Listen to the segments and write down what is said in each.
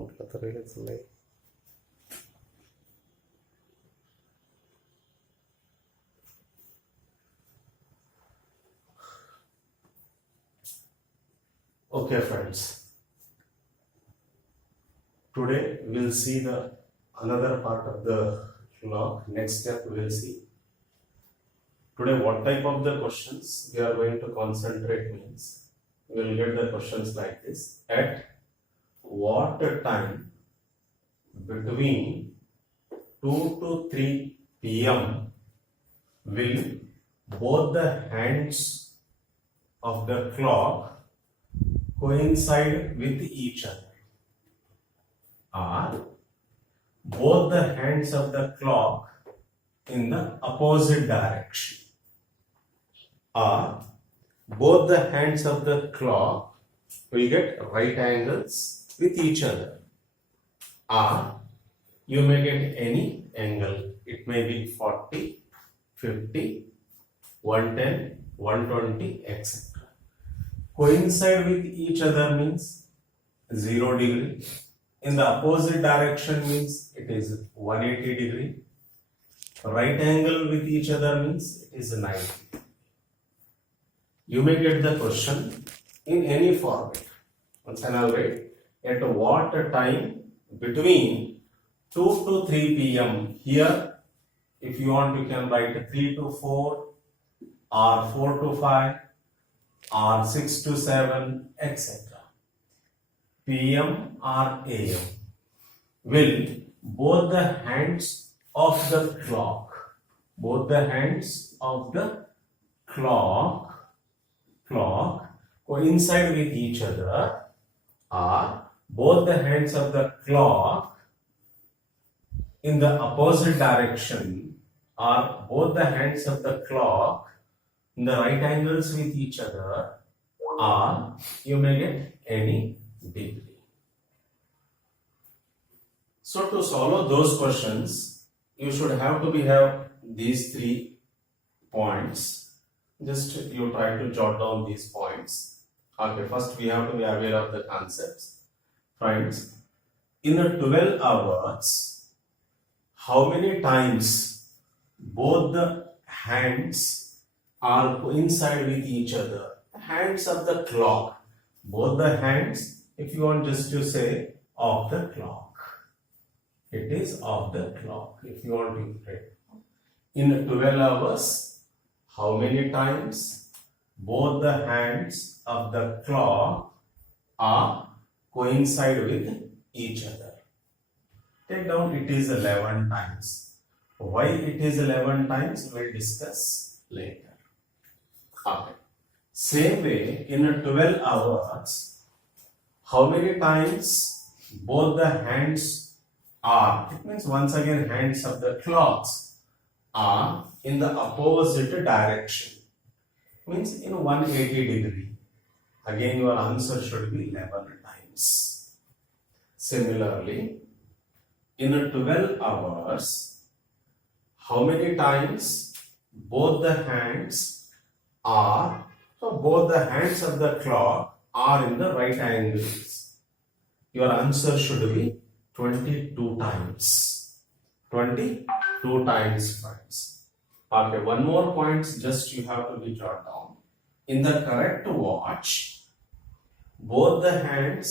నోట్ల తరగతున్నాయి. Okay friends, today we will see the another part of the log. Next step we will see today what type of the questions we are going to concentrate means we will get the questions like this: at what time between 2 to 3 p.m. will both the hands of the clock coincide with each other? Or both the hands of the clock in the opposite direction? Or both the hands of the clock will get right angles with each other? Or you may get any angle. It may be 40, 50, 110, 120, etc. Coincide with each other means 0 degree. In the opposite direction means it is 180 degree. Right angle with each other means it is 90. You may get the question in any format. Once and I'll write at what time between 2 to 3 p.m. Here, if you want, you can write 3 to 4 or 4 to 5 or 6 to 7, etc. PM or AM will both the hands of the clock coincide with each other, or both the hands of the clock in the opposite direction, or both the hands of the clock in the right angles with each other, or you may get any degree. So to solve those questions, you should have these 3 points. Just you try to jot down these points. Okay, first we have to be aware of the concepts. Friends, in a 12 hours, how many times both the hands are coincide with each other? Hands of the clock. Both the hands, if you want just to say of the clock. It is of the clock. If you want to write. In 12 hours, how many times both the hands of the clock are coincide with each other? Take down, it is 11 times. Why it is 11 times, we'll discuss later. Okay. Same way, in 12 hours, how many times both the hands are, it means once again hands of the clocks are in the opposite direction, means in 180 degree. Again your answer should be 11 times. Similarly, in 12 hours, how many times both the hands are, so both the hands of the clock are in the right angles? Your answer should be 22 times. 22 times, friends. Okay, one more point just you have to be jot down. In the correct watch, both the hands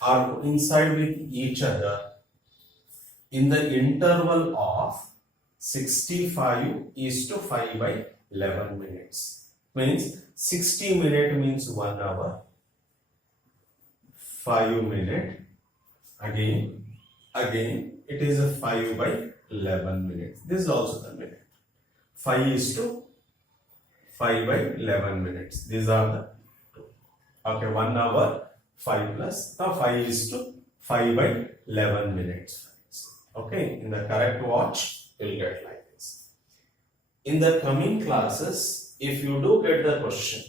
are inside with each other in the interval of 65:5/11 minutes. Means 60 minutes means 1 hour, 5 minutes, again it is a 5/11 minutes. This is also the minute. 5:5/11 minutes. These are the two. Okay, 1 hour, 5 plus the 5:5/11 minutes. Okay, in the correct watch, you'll get like this. In the coming classes, if you do get the question,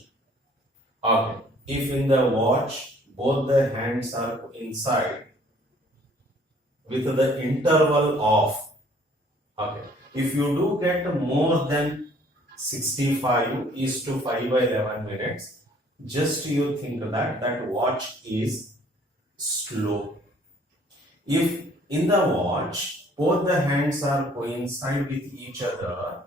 okay, if in the watch both the hands are inside with the interval of, okay, if you do get more than 65:5/11 minutes, just you think that watch is slow. If in the watch both the hands are coincide with each other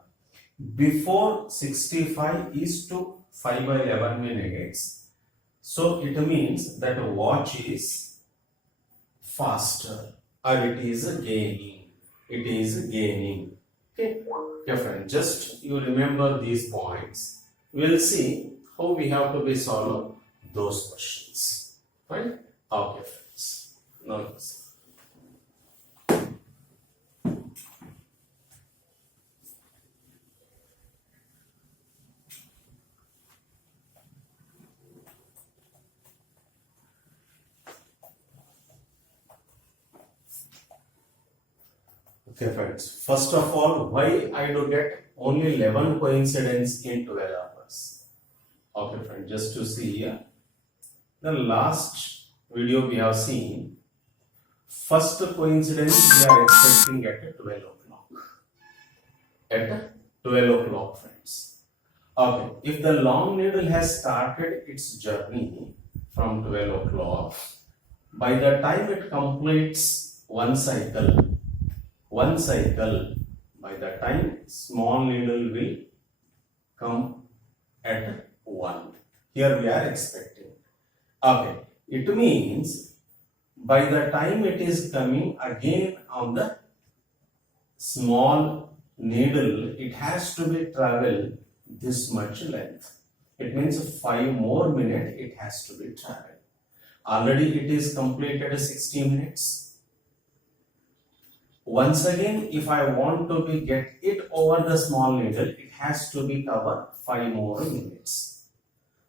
before 65 is to 5 by 11 minutes, so it means that watch is faster or it is gaining. It is gaining. Okay, okay friend, just you remember these points. We'll see how we have to be solve those questions. Fine? Okay friends. Now let's see. Okay friends, first of all, why I do get only 11 coincidence in 12 hours? Okay friend, just to see here, the last video we have seen, first coincidence we are expecting at 12 o'clock. At 12 o'clock friends. Okay, if the long needle has started its journey from 12 o'clock, by the time it completes one cycle, by the time small needle will come at 1. Here we are expecting. Okay, it means by the time it is coming again on the small needle, it has to be travel this much length. It means 5 more minutes it has to be traveled. Already it is completed 60 minutes. Once again, if I want to be get it over the small needle, it has to be cover 5 more minutes.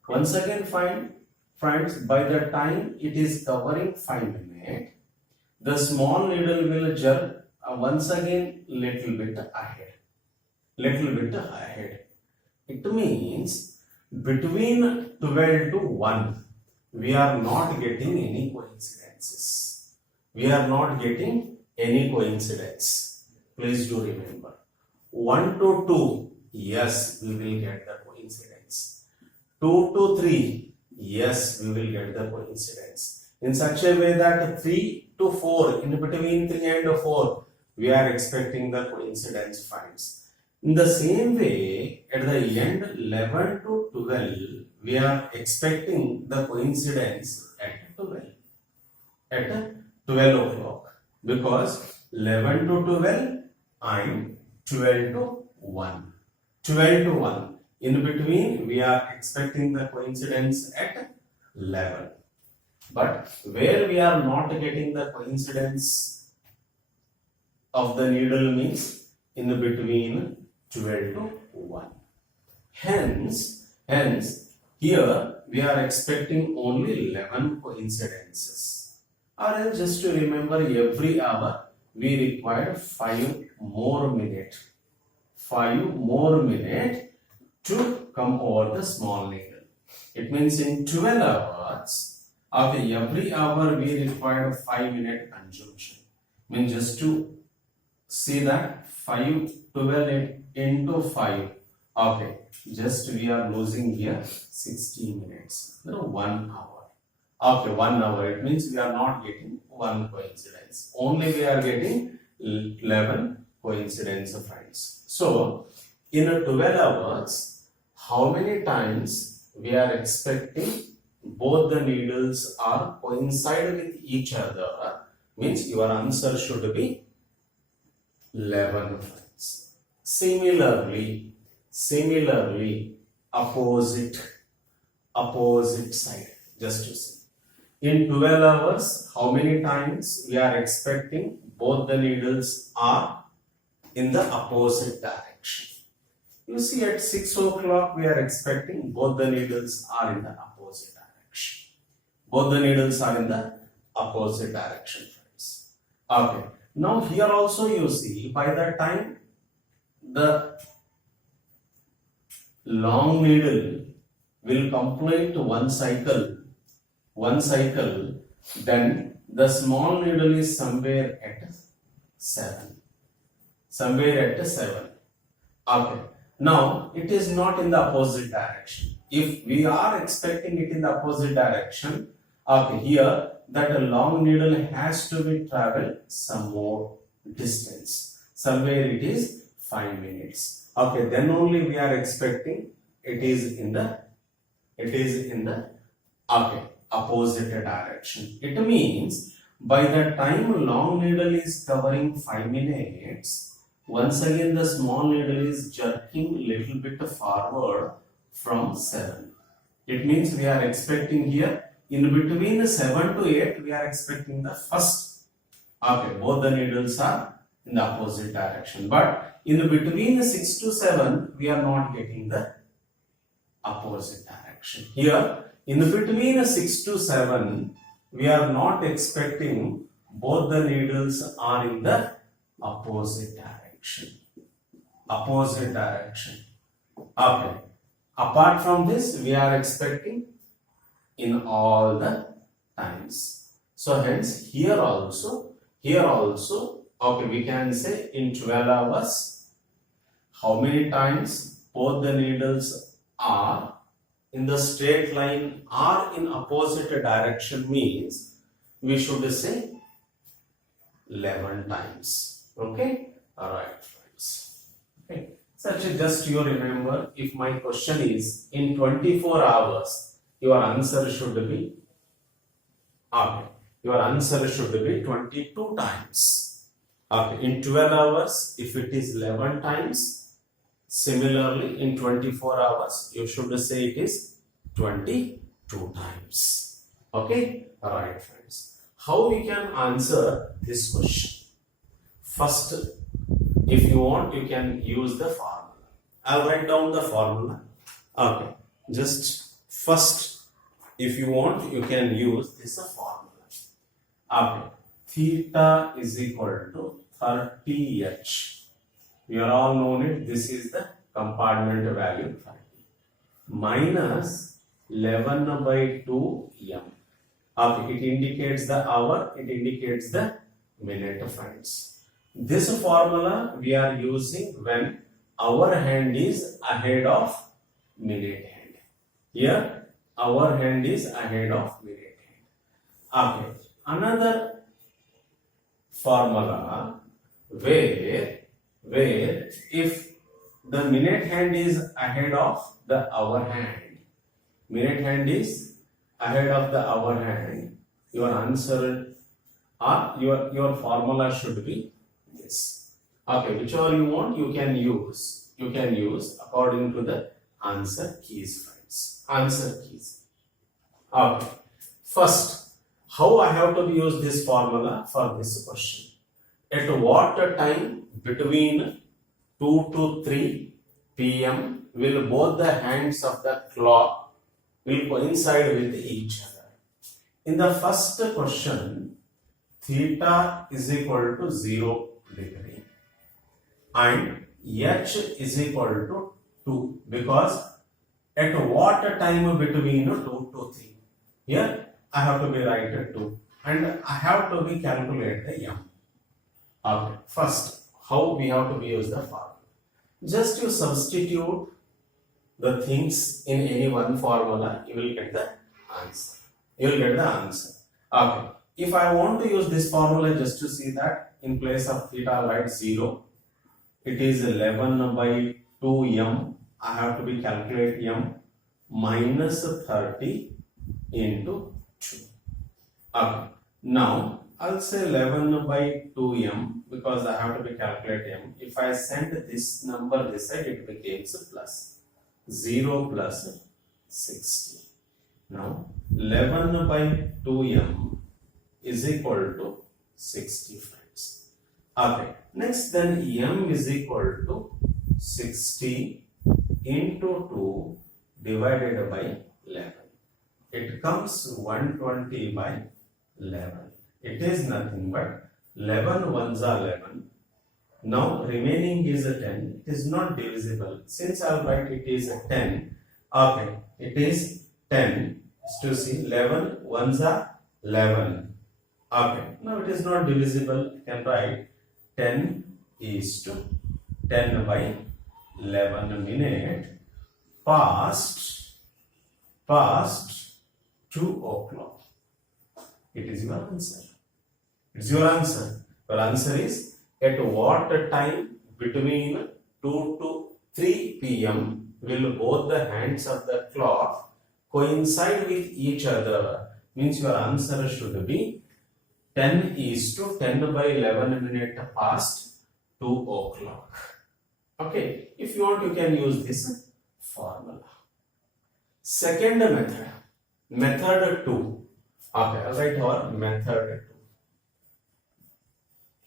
Once again, friends, by the time it is covering 5 minutes, the small needle will jerk once again little bit ahead. It means between 12 to 1, we are not getting any coincidences. Any coincidence. Please do remember. 1 to 2, yes, we will get the coincidence. 2 to 3, yes, we will get the coincidence. In such a way that 3 to 4, in between 3 and 4, we are expecting the coincidence finds. In the same way, at the end 11 to 12, we are expecting the coincidence at 12. At 12 o'clock. Because 11 to 12 and 12 to 1. 12 to 1. In between, we are expecting the coincidence at 11. But where we are not getting the coincidence of the needle means in between 12 to 1. Hence, here we are expecting only 11 coincidences. Or else just to remember, every hour we require 5 more minutes. 5 more minutes to come over the small needle. It means in 12 hours, after every hour we require 5 minute consumption. Means just to see that 12 into 5. Okay, just we are losing here 60 minutes. 1 hour. After 1 hour, it means we are not getting one coincidence. Only we are getting 11 coincidence friends. So, in a 12 hours, how many times we are expecting both the needles are coincide with each other? Means your answer should be 11 friends. Similarly, opposite side. Just to see. In 12 hours, how many times we are expecting both the needles are in the opposite direction? You see, at 6 o'clock, we are expecting both the needles are in the opposite direction. Both the needles are in the opposite direction, friends. Okay. Now, here also you see, by the time the long needle will complete one cycle, then the small needle is somewhere at 7. Okay. Now, it is not in the opposite direction. If we are expecting it in the opposite direction, Okay, here that a long needle has to be traveled some more distance. Somewhere it is 5 minutes. Okay, then only we are expecting it is in the okay, opposite direction. It means by the time long needle is covering 5 minutes, once again the small needle is jerking little bit forward from 7. It means we are expecting here in between 7 to 8 we are expecting the first. Okay, both the needles are in the opposite direction, but in between 6 to 7 we are not getting the opposite direction. Here in between 6 to 7 we are not expecting both the needles are in the opposite direction. Okay. Apart from this, we are expecting in all the times. So hence here also, okay, we can say in 12 hours, how many times both the needles are in the straight line or in opposite direction means we should say 11 times. Okay, all right, friends. Okay. Such just you remember, if my question is in 24 hours, your answer should be okay. Your answer should be 22 times. Okay. In 12 hours, if it is 11 times, similarly in 24 hours, you should say it is 22 times. Okay. Alright, friends. How we can answer this question? First, if you want, you can use the formula. I'll write down the formula. Okay. Just first, if you want, you can use this formula. Okay. Theta is equal to 30h. You are all known it. This is the compartment value 30 minus 11 by 2 m. Okay. It indicates the hour. It indicates the minute, friends. This formula we are using when our hand is ahead of minute hand. Here, our hand is ahead of minute hand. Okay. Another formula where if the minute hand is ahead of the hour hand, minute hand is ahead of the hour hand, your answer or your formula should be this. Okay, whichever you want, you can use according to the answer keys, friends. Answer keys. Okay. First, how I have to use this formula for this question? At what time between 2 to 3 p.m. will both the hands of the clock will coincide with each other? In the first question, theta is equal to 0 degree and h is equal to 2 because at what time between 2 to 3? Here I have to be write 2 and I have to be calculate the m. Okay, first how we have to be use the formula? Just you substitute the things in any one formula, you will get the answer. Okay. If I want to use this formula just to see that in place of theta I write 0, it is 11 by 2m. I have to be calculate m minus 30 into 2. Okay. Now I'll say 11 by 2m because I have to be calculate m. If I send this number this side, it becomes plus 0 plus 60. Now 11 by 2m is equal to 60, friends. Okay. Next then m is equal to 60 into 2 divided by 11. It comes 120 by 11. It is nothing but 11 ones are 11. Now remaining is a 10. It is not divisible. Since I will write it is a 10. Okay. It is 10. To see 11 ones are 11. Okay. Now it is not divisible. You can write 10 is to 10 by 11 minute past 2 o'clock. It is your answer. It's your answer. Your answer is at what time between 2 to 3 p.m. will both the hands of the clock coincide with each other? Means your answer should be 10 is to 10 by 11 minute past 2 o'clock. Okay, if you want, you can use this formula. Second method, method 2. Okay, I'll write our method 2.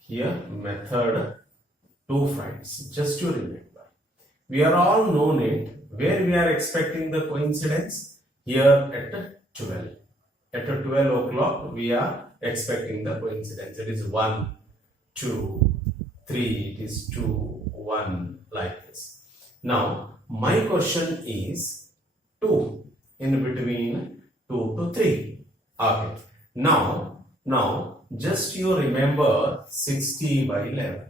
Here, method 2, friends. Just to remember, we are all known it where we are expecting the coincidence here at 12. At 12 o'clock, we are expecting the coincidence. It is 1, 2, 3. It is 2, 1, like this. Now, my question is 2 in between 2 to 3. Okay. Now, just you remember 60 by 11.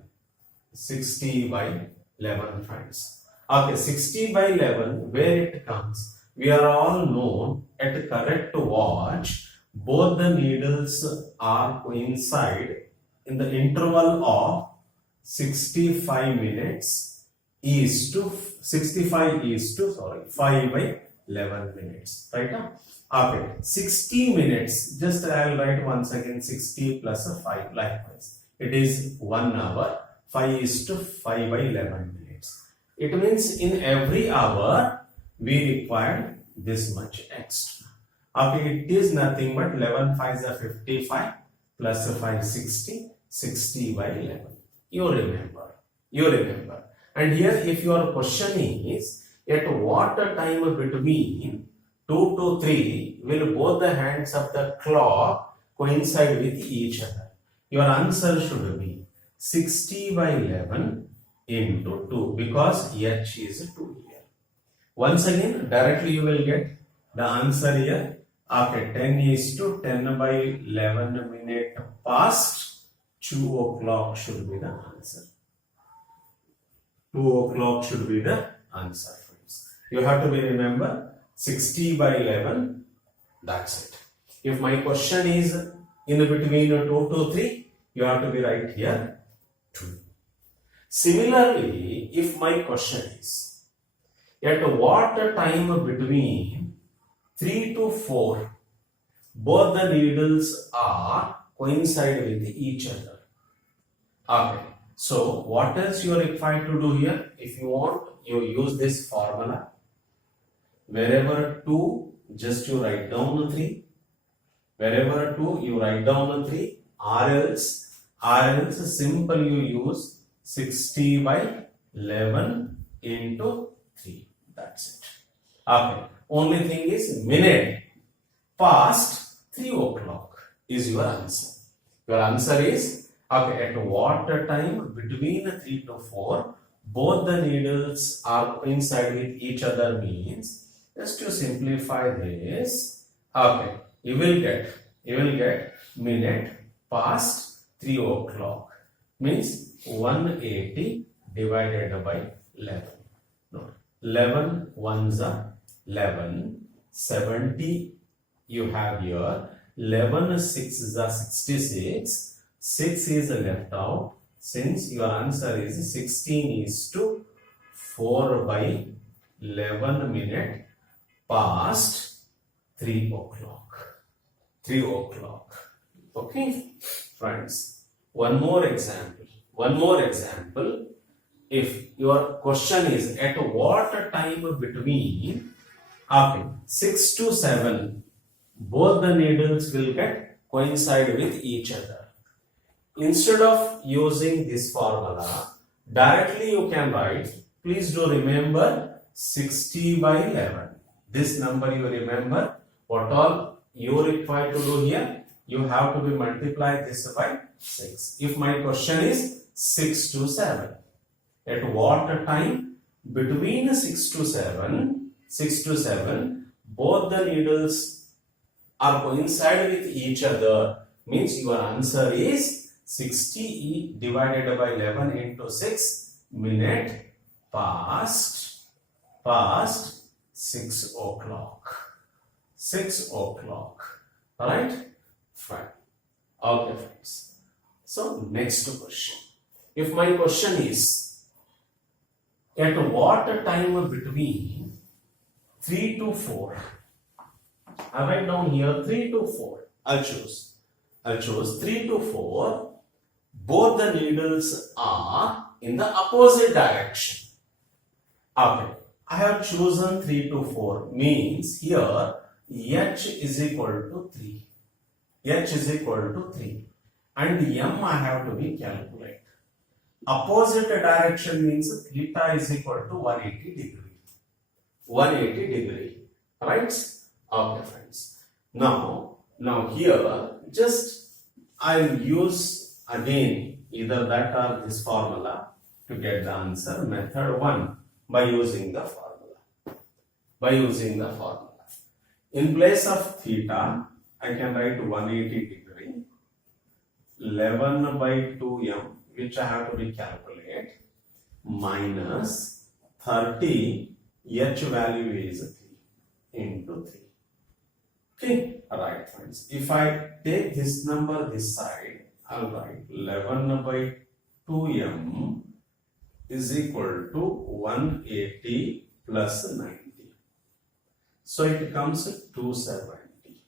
60 by 11, friends. Okay, 60 by 11, where it comes? We are all known at correct watch, both the needles are coincide in the interval of 65 minutes is to 65 is to 5 by 11 minutes, right now. Okay, 60 minutes, just I will write once again 60 plus 5, likewise. It is 1 hour, 5 is to 5 by 11 minutes. It means in every hour, we require this much extra. Okay, it is nothing but 11 5s are 55 plus 5 60, 60 by 11. You remember. And here if your question is, at what time between 2 to 3 will both the hands of the clock coincide with each other? Your answer should be 60 by 11 into 2, because h is 2 here. Once again, directly you will get the answer here. Okay, 10 is to 10 by 11 minute past 2 o'clock should be the answer. 2 o'clock should be the answer, friends. You have to be remember 60 by 11, that's it. If my question is in between 2 to 3, you have to be right here 2. Similarly, if my question is at what time between 3 to 4 both the needles are coincide with each other? Okay, so what else you are required to do here? If you want, you use this formula. Wherever 2, just you write down 3. Wherever 2, you write down 3. Or else simple you use 60 by 11 into 3. That's it. Okay. Only thing is minute past 3 o'clock is your answer. Your answer is, okay, at what time between 3 to 4 both the needles are coincide with each other means, just to simplify this, okay, you will get minute past 3 o'clock means 180 divided by 11. No, 11 ones are 11, 70 you have here, 11 6s are 66, 6 is left out, since your answer is 16 is to 4 by 11 minute past 3 o'clock. 3 o'clock. Okay, friends. One more example. If your question is at what time between 6 to 7 both the needles will get coincide with each other. Instead of using this formula, directly you can write, please do remember 60 by 11. This number you remember. What all you require to do here? You have to be multiply this by 6. If my question is 6 to 7, at what time between 6 to 7, both the needles are coincide with each other, means your answer is 60 divided by 11 into 6, minute past 6 o'clock. 6 o'clock. Alright? Fine. Okay, friends. So, next question. If my question is, at what time between 3 to 4? I write down here 3 to 4. I'll choose 3 to 4. Both the needles are in the opposite direction. Okay. I have chosen 3 to 4. Means here H is equal to 3. H is equal to 3. And M I have to be calculated. Opposite direction means theta is equal to 180 degree. 180 degree. Right? Okay, friends. Now here just I'll use again either that or this formula to get the answer. Method 1 by using the formula. In place of theta, I can write 180 degree. 11 by 2m, which I have to recalculate, minus 30, h value is 3 into 3. Okay, right friends. If I take this number this side, I'll write 11 by 2m is equal to 180 plus 90. So it comes to 270.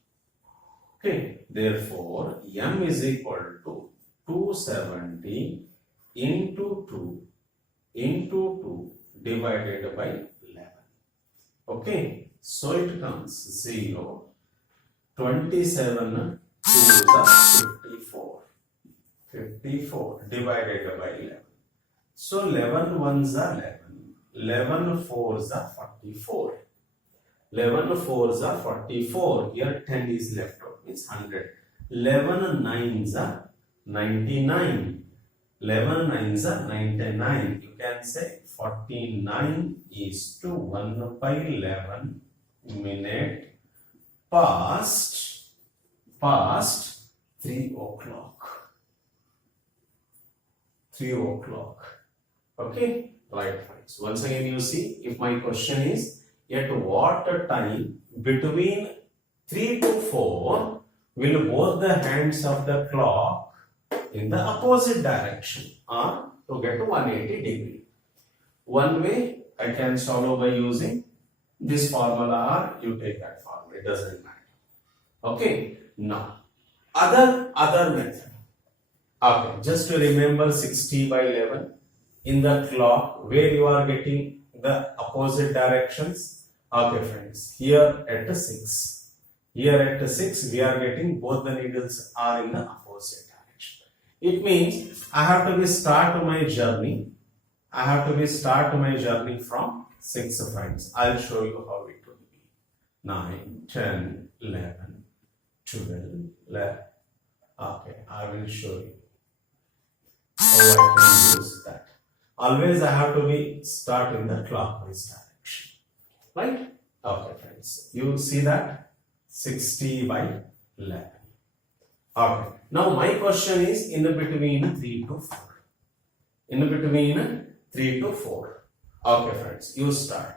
Okay, therefore m is equal to 270 into 2 divided by 11. Okay, so it comes 0. 27 2s are 54. 54 divided by 11. So 11 1s are 11. 11 4s are 44. 11 4s are 44. Here 10 is left out. Means 100. 11 9s are 99. 11 9s are 99. You can say 49 is to 1 by 11 minute past 3 o'clock. 3 o'clock. Okay, right friends. Once again you see, if my question is at what time between 3 to 4 will both the hands of the clock in the opposite direction or to get to 180 degree. One way I can solve by using this formula or you take that formula. It doesn't matter. Okay. Now other method. Okay. Just to remember 60 by 11 in the clock where you are getting the opposite directions. Okay friends. Here at 6. Here at 6 we are getting both the needles are in the opposite direction. It means I have to start my journey. I have to start my journey from 6 friends. I'll show you how it will be. 9, 10, 11, 12, 11. Okay, I will show you how I can use that. Always I have to start in the clockwise direction. Right? Okay, friends. You see that? 60 by 11. Okay. Now my question is in between 3 to 4. In between 3 to 4. Okay, friends. You start.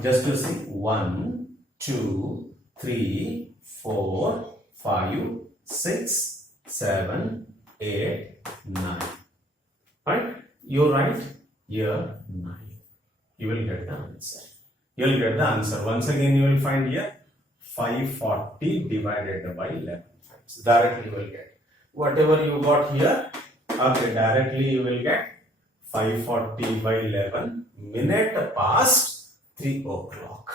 Just to see 1, 2, 3, 4, 5, 6, 7, 8, 9. Right? You write here 9. You will get the answer. You will get the answer. Once again, you will find here 540 divided by 11. Directly you will get. Whatever you got here, okay, directly you will get 540 by 11 minute past 3 o'clock.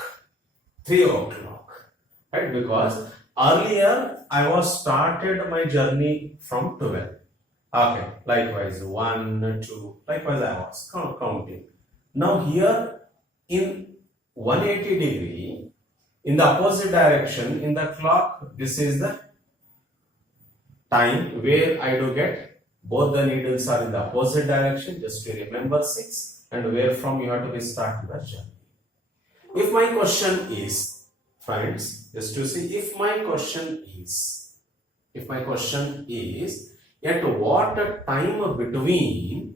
3 o'clock. Right? Because earlier I was started my journey from 12. Okay, likewise 1, 2, likewise I was counting. Now here in 180 degree, in the opposite direction, in the clock, this is the time where I do get both the needles are in the opposite direction, just to remember 6, and where from you have to start the journey. If my question is, friends, just to see, if my question is, at what time between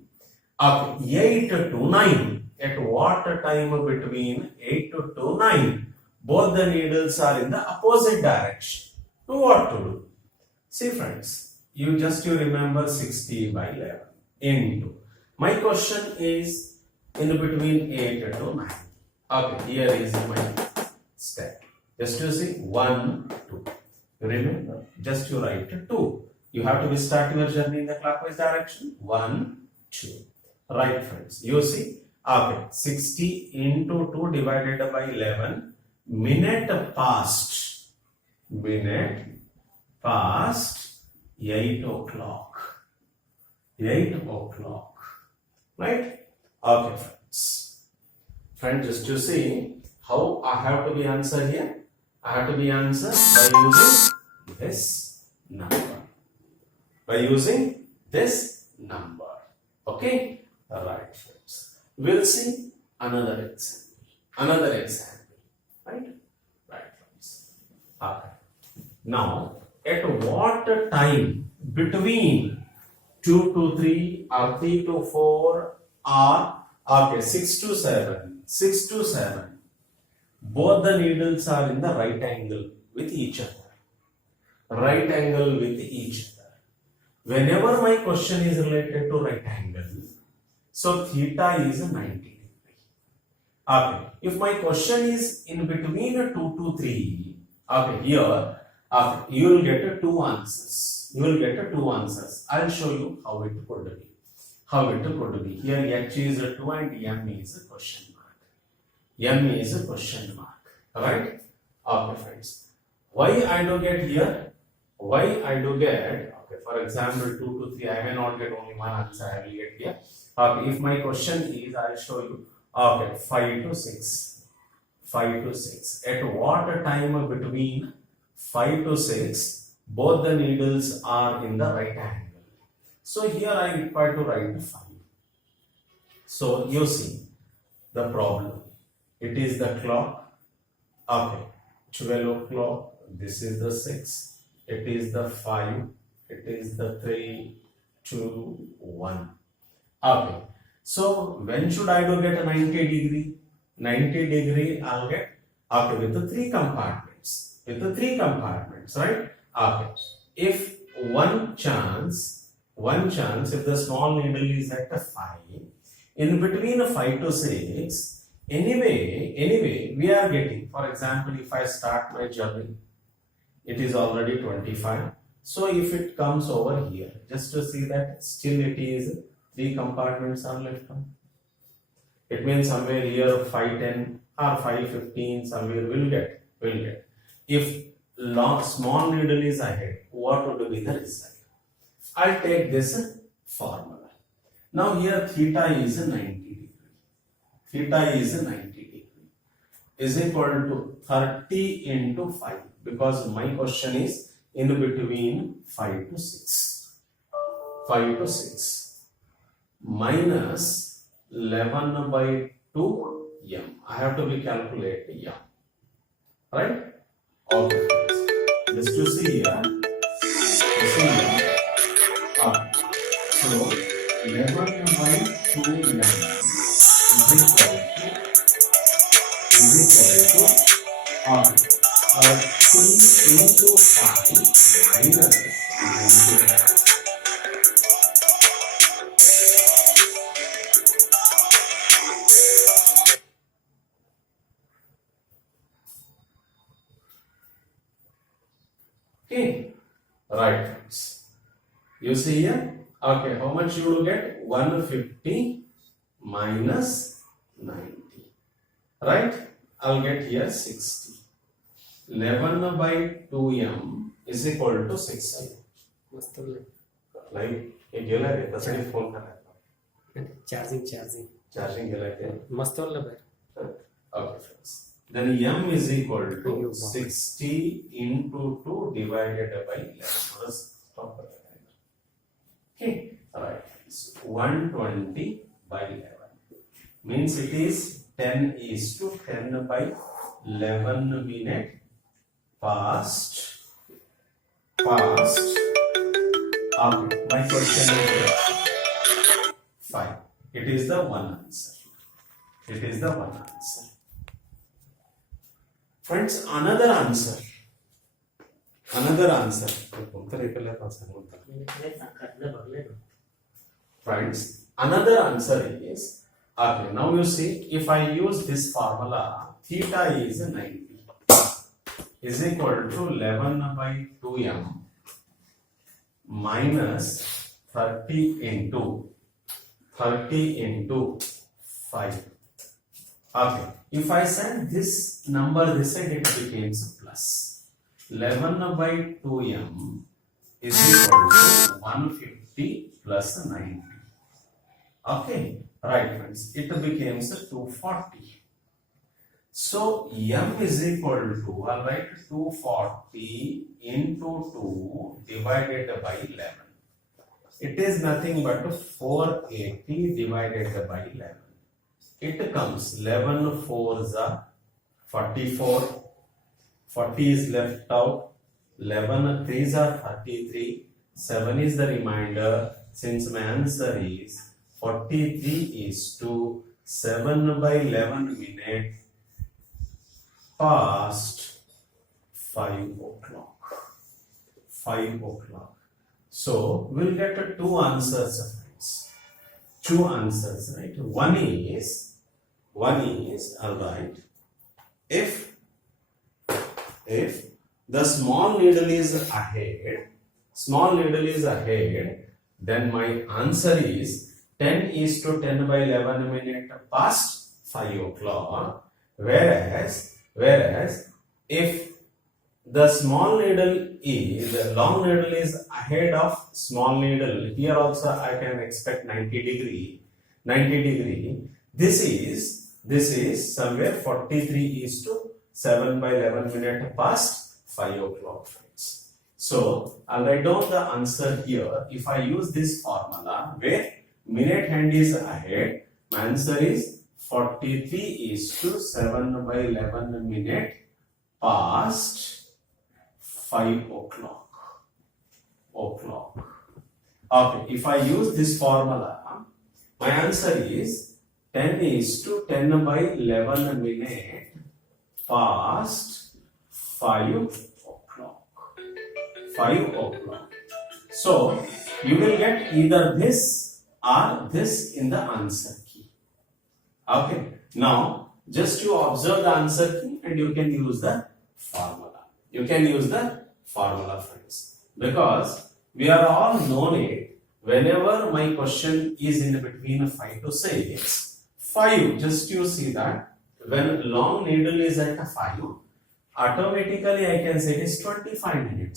8 to 9, at what time between 8 to 9, both the needles are in the opposite direction. what to do? See friends, you remember 60 by 11 into. My question is in between 8 to 9. Okay, here is my step. Just you see 1, 2. You remember? Just you write 2. You have to start your journey in the clockwise direction. 1, 2. Right friends. You see? Okay. 60 into 2 divided by 11. Minute past 8 o'clock. 8 o'clock. Right? Okay friends. Friends, just to see how I have to be answered here. I have to be answered by using this number. By using this number. Okay? Alright friends. We'll see another example. Another example. Right? Right friends. Okay. Now, at what time between 2 to 3 or 3 to 4 or okay, 6 to 7, both the needles are in the right angle with each other. Right angle with each other. Whenever my question is related to right angle, so theta is 90 degree. Okay. If my question is in between 2 to 3, okay, here, okay, you will get two answers. I'll show you how it could be. Here H is 2 and M is a question mark. Alright? Okay, friends. Why I do get here? Okay, for example, 2 to 3, I may not get only one answer, I will get here. Okay, if my question is, I'll show you. Okay, 5 to 6. At what time between 5 to 6, both the needles are in the right angle. So here I require to write 5. So you see the problem. It is the clock. Okay, 12 o'clock. This is the 6. It is the 5. It is the 3, 2, 1. Okay. So when should I do get a 90 degree? 90 degree I'll get, okay, with the 3 compartments. Right? Okay. If one chance, if the small needle is at a 5, in between a 5 to 6, anyway, we are getting, for example, if I start my journey, it is already 25. So if it comes over here, just to see that still it is 3 compartments are left on. It means somewhere here 510 or 515 somewhere will get. If small needle is ahead, what would be the result? I'll take this formula. Now here theta is 90 degree. Is equal to 30 into 5 because my question is in between 5 to 6. Minus 11 by 2 m. I have to be calculating m. Right? Okay. Just to see here. So 11 by 2 m is equal to 3 into 5 minus 90. Okay, right friends. You see here? Okay, how much you will get? 150 minus 90. Right? I'll get here 60. 11 by 2m is equal to 6. Like, ये गेला रे तसडी phone करा. Charging गेला ते. मस्त वाला भाई. Okay friends. Then m is equal to 60 into 2 divided by 11. Stop the timer. Okay, alright. 120 by 11 means it is 10 is to 10 by 11 minute past. Okay, my question is 5. It is the one answer. Friends, another answer. another answer. Friends, another answer is, okay, now you see, if I use this formula, theta is 90 is equal to 11 by 2m minus 30 into 5. Okay, if I send this number this side, it becomes plus 11 by 2m is equal to 150 plus 90. Okay, right friends, it becomes 240. So m is equal to, I'll write 240 into 2 divided by 11. It is nothing but 480 divided by 11. It comes 11 4s are 44. 40 is left out. 11 3s are 33. 7 is the remainder. Since my answer is 43 is to 7 by 11 minute past 5 o'clock. 5 o'clock. So we'll get two answers, friends. Two answers, right? One is alright. If the small needle is ahead, then my answer is 10 is to 10 by 11 minute past 5 o'clock. Whereas if the long needle is ahead of small needle, here also I can expect 90 degree. This is somewhere 43 is to 7 by 11 minute past 5 o'clock, friends. So I'll write down the answer here. If I use this formula where minute hand is ahead, my answer is 43 is to 7 by 11 minute past 5 o'clock. Okay, if I use this formula, my answer is 10 is to 10 by 11 minute past 5 o'clock. 5 o'clock. So you will get either this or this in the answer key. Okay, now just you observe the answer key and you can use the formula. Friends, because we are all known it. Whenever my question is in between 5 to 6, 5, just you see that when long needle is at 5, automatically I can say it is 25 minutes.